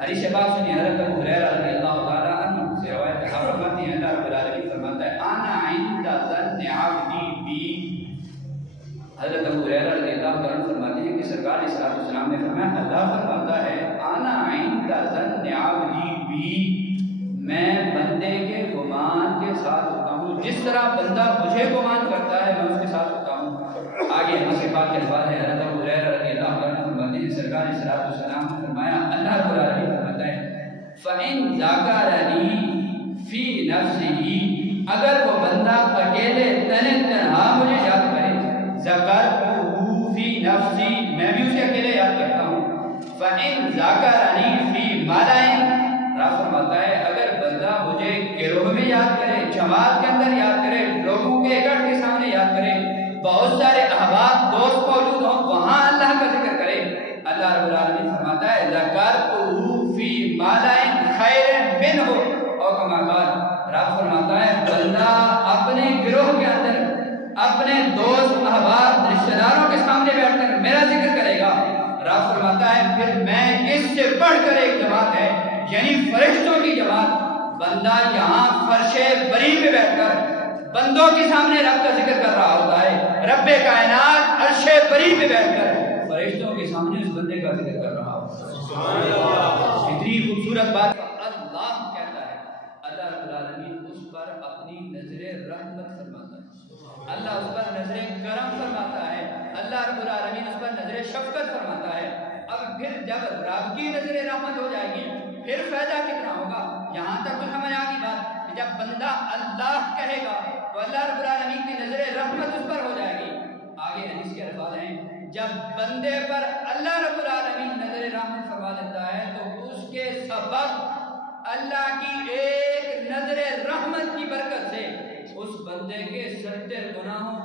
हदीस पाक सुनिए, हज़रत अबू हुरैरा रज़ियल्लाहु ताला अन्हु से रवायत है, आप फरमाते हैं अल्लाह रब्बुल आलमीन फरमाता है आना इंदा ज़न्नि अब्दी बी। हज़रत अबू हुरैरा रज़ियल्लाहु ताला अन्हु फरमाते हैं कि सरकार अलैहिस्सलातु वस्सलाम ने फरमाया, अल्लाह फरमाता है आना इंदा ज़न्नि अब्दी बी, मैं बंदे के गुमान के साथ होता हूँ, जिस तरह बंदा मुझे गुमान करता है मैं उसके साथ होता हूँ। आगे हदीस पाक के अल्फाज है, हज़रत अबू हुरैरा रज़ियल्लाहु ताला अन्हु फरमाते हैं सरकार अलैहिस्सलातु वस्सलाम ने फरमाया, अल्लाह रब्बुल आलमीन फरमाता है फ़इन ज़करनी फ़ी नफ़्सिही, अगर वो बंदा अकेले तने तन्हा मुझे याद करे, ज़करतुहु फ़ी नफ़्सी, मैं भी उसे अकेले याद करता हूँ। फ़इन ज़करनी फ़ी मलाइन, राह फरमाता है अगर बंदा मुझे गिरोह में याद करे, जमात के अंदर याद करे, लोगों के इकट्ठ के सामने याद करे, बहुत सारे अहबाब दोस्त मौजूद हों, वहां अल्लाह का जिक्र करे, अल्लाह रब्बुल आलमीन फरमाता है ज़करतुहु फ़ी मलाइन खैरन मिन्हु और कमा क़ाल, राह फरमाता है बंदा अपने गिरोह के अंदर अपने दोस्त अहबाब रिश्तेदारों के सामने बैठकर मेरा जिक्र करेगा, राह फरमाता है फिर मैं इससे बढ़कर एक जमात है यानी फरिश्तों की जमात, बंदा यहाँ फर्शे बरी में बैठकर बंदों के सामने रब का जिक्र कर रहा होता है, रब्बे कायनात अर्शे बरी में बैठकर फरिश्तों के सामने उस बंदे का जिक्र कर रहा होता है। इतनी खूबसूरत बात अल्लाह कहता है, अल्लाह रब्बुल आलमीन उस पर अपनी नजरे रहमत फरमाता है, अल्लाह उस पर नजरे करम फरमाता है, अल्लाह रब्बुल आलमीन उस पर नजरे शफकत फरमाता है। अब फिर जब रब की नजरे रहमत हो जाएगी फिर फायदा कितना होगा? यहाँ तक तो समझ आ गई बात, जब बंदा अल्लाह कहेगा तो अल्लाह रब्बुल आलमीन की नजरे रहमत उस पर हो जाएगी। आगे हदीस के अल्फाज हैं, जब बंदे पर अल्लाह रब्बुल आलमीन नजरे रहमत फरमा देता है तो उसके सबब अल्लाह की एक नजरे रहमत की बरकत से उस बंदे के सत्तर गुनाहों